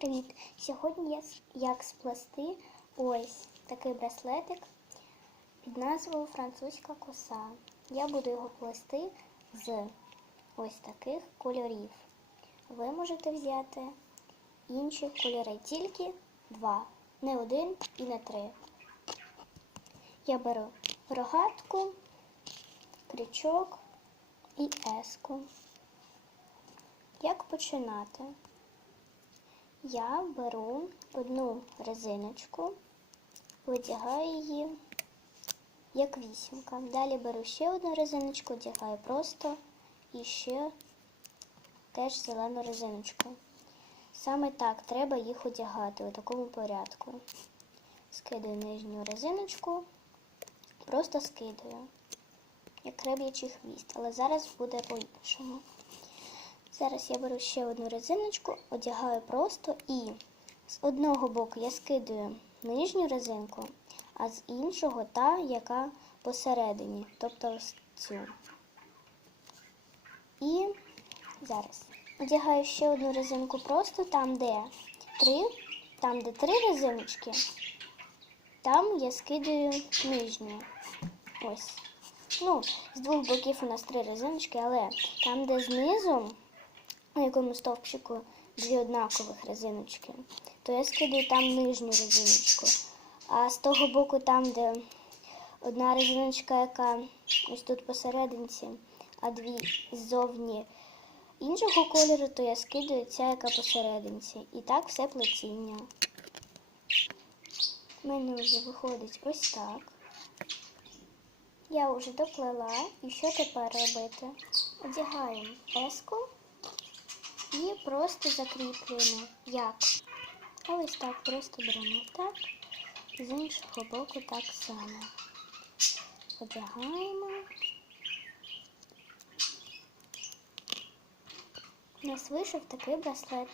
привіт! Сьогодні я як сплести ось такий браслетик під назвою Французька коса. Я буду його плести з ось таких кольорів. Ви можете взяти інші кольори, тільки два, не один і не три. Я беру рогатку, крючок і еску. Як починати? Я беру одну резиночку, витягаю її як вісімка. Далі беру ще одну резиночку, одягаю просто і ще теж зелену резиночку. Саме так треба їх одягати у такому порядку. Скидаю нижню резиночку, просто скидаю, як риб'ячий хвіст, але зараз буде по-іншому. Зараз я беру ще одну резиночку, одягаю просто і з одного боку я скидаю нижню резинку, а з іншого та, яка посередині, тобто ось цю. І зараз одягаю ще одну резинку просто там, де три, там, де три резиночки, там я скидаю нижню. Ось. Ну, з двох боків у нас три резиночки, але там, де знизу на якому стовпчику дві однакових резиночки, то я скидаю там нижню резиночку. А з того боку, там, де одна резиночка, яка ось тут посерединці, а дві ззовні іншого кольору, то я скидаю ця, яка посерединці. І так все плетіння. У мене вже виходить ось так. Я вже доплела. І що тепер робити? Одягаємо еску і просто закріплюємо. Як? Ось так просто беремо так, з іншого боку так само. Одягаємо. У нас вийшов такий браслет.